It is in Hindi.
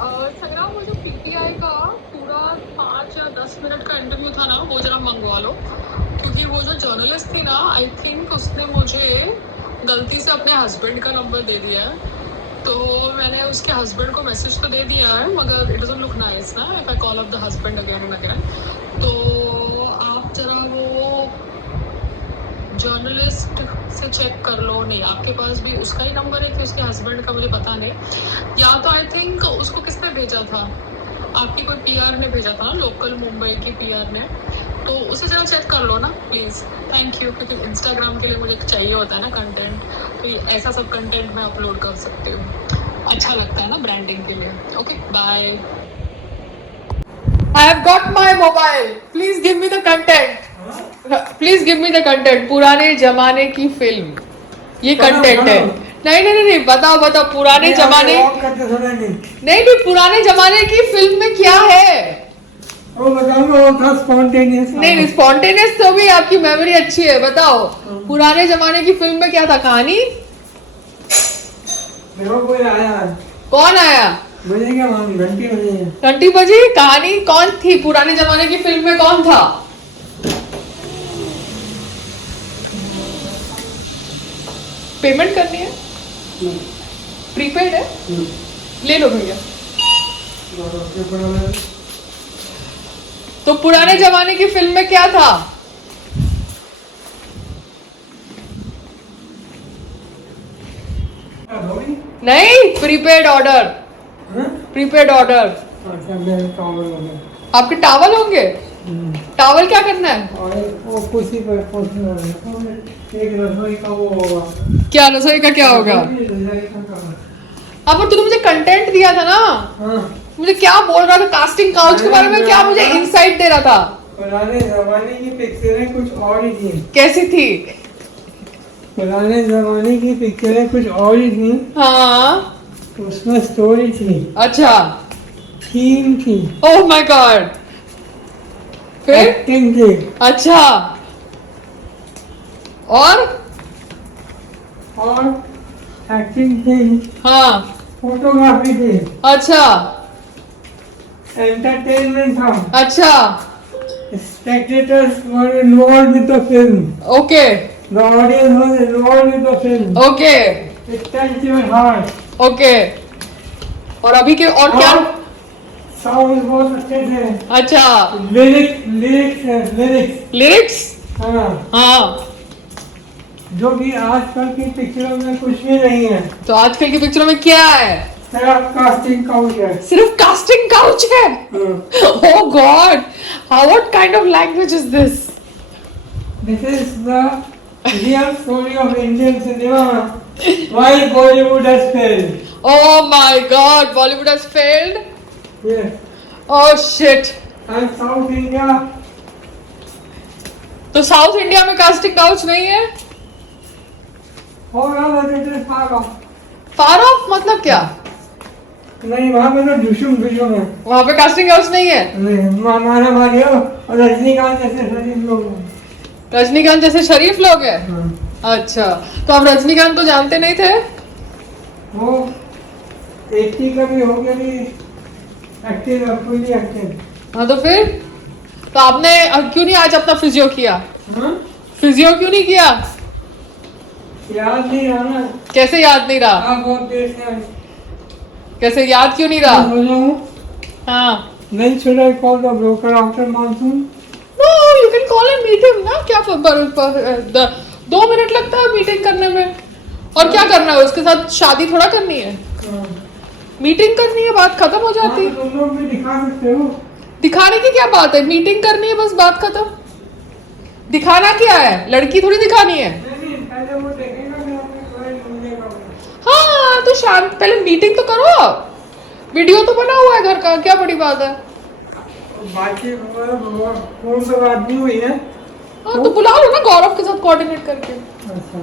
संग्राम, वो जो पीटीआई का पूरा 5 या 10 मिनट का इंटरव्यू था ना, वो जरा मंगवा लो, क्योंकि वो जो जर्नलिस्ट थी ना, आई थिंक उसने मुझे गलती से अपने हस्बैंड का नंबर दे दिया है। तो मैंने उसके हस्बैंड को मैसेज तो दे दिया है, मगर इट डजंट लुक नाइस ना if I call up the husband again and again. तो आप जरा वो जर्नलिस्ट से चेक कर लो। नहीं, आपके पास भी उसका ही नंबर है कि उसके हस्बैंड का, मुझे पता नहीं। या तो आई थिंक उसको किसने भेजा था, आपकी कोई पीआर ने भेजा था ना, लोकल मुंबई की पीआर ने। तो उसे जरा चेक कर लो ना प्लीज़, थैंक यू। क्योंकि इंस्टाग्राम के लिए मुझे चाहिए होता है ना कंटेंट, तो ऐसा सब कंटेंट मैं अपलोड कर सकती हूँ, अच्छा लगता है ना ब्रांडिंग के लिए। Okay, bye. I have got my mobile. Please give me the content. Please give me the content. पुराने जमाने की फिल्म, ये कंटेंट है। नहीं नहीं नहीं, बताओ बताओ, पुराने जमाने नहीं, पुराने जमाने की फिल्म में क्या है वो बताऊंगा। वो था स्पॉन्टेनियस। नहीं, स्पॉन्टेनियस तो भी आपकी मेमोरी अच्छी है, बताओ पुराने जमाने की फिल्म में क्या था, कहानी। देखो कोई आया, कौन आया, बजे क्या घंटी बजी, घंटी बजी, कहानी कौन थी, पुराने जमाने की फिल्म में कौन था। पेमेंट करनी है, प्रीपेड है, ले लो भैया। तो पुराने जमाने की फिल्म में क्या था। नहीं, प्रीपेड ऑर्डर, प्रीपेड ऑर्डर। आपके टावल होंगे, टावल क्या करना है, वो कुर्सी पर एक रसोई का वो होगा। क्या रसोई का क्या होगा। हाँ, पर तूने मुझे कंटेंट दिया था ना। मुझे क्या बोल रहा था कास्टिंग काउच के बारे में, क्या मुझे इनसाइट दे रहा था। पुराने जमाने की पिक्चरें कुछ और ही थी। कैसी थी, पुराने जमाने की पिक्चरें कुछ और ही थी। हाँ, उसमें स्टोरी थी, अच्छा, थीम थी, ओह माय गॉड, फिर एक्टिंग थी, अच्छा, और एक्टिंग थी, हाँ, फोटोग्राफी थी, अच्छा, एंटरटेनमेंट था, अच्छा, spectators were involved with the film, okay, the audience was involved with the film, okay, it touched your heart, okay. और अभी के और क्या, साउंड बहुत अच्छे थे, अच्छा, लिरिक्स, लिरिक्स, हाँ, हाँ, जो कि आजकल की पिक्चरों में कुछ भी नहीं है। तो आजकल की पिक्चरों में क्या है, सिर्फ कास्टिंग काउच है, सिर्फ कास्टिंग काउच है। Oh God, what kind of language is this? This is the real story of Indian cinema. Why Bollywood has failed. Oh my God, Bollywood has failed. Yes. Oh shit. And South India. तो साउथ इंडिया में कास्टिंग काउच नहीं है। होगा but it is far off. Far of मतलब क्या, नहीं वहाँ पे तो दुशुम है। वहाँ पे कास्टिंग काउच नहीं है। नहीं मारा मारियो और रजनीकांत जैसे शरीफ लोग हैं। रजनीकांत जैसे शरीफ लोग हैं। अच्छा, तो आप रजनीकांत को जानते नहीं थे। वो 80 का भी हो गया, भी एक्टिव, फुली एक्टिव। हाँ, तो फिर तो आपने क्यों नहीं आज अपना फिजियो किया, फिजियो क्यों नहीं किया। याद नहीं रहा ना। कैसे याद नहीं रहा, आप बहुत देर से आए। कैसे याद क्यों नहीं रहा। हाँ, नहीं, should I call the broker after monsoon? No, you can call and meet him ना, क्या 2 मिनट लगता है मीटिंग करने में, और क्या करना है उसके साथ, शादी थोड़ा करनी है, मीटिंग करनी है, बात खत्म हो जाती है। तुम लोग भी दिखा सकते हो। दिखाने की क्या बात है, मीटिंग करनी है बस, बात खत्म। दिखाना क्या है, लड़की थोड़ी दिखानी है। पहले वो देखेगा कि आपने क्लाइंट मिलेगा। हाँ, तो शांत, पहले मीटिंग तो करो आप, वीडियो तो बना हुआ है घर का, क्या बड़ी बात है। बातचीत फोन से बात नहीं हुई है। हाँ, तो बुला लो ना गौरव के साथ कोऑर्डिनेट करके। अच्छा।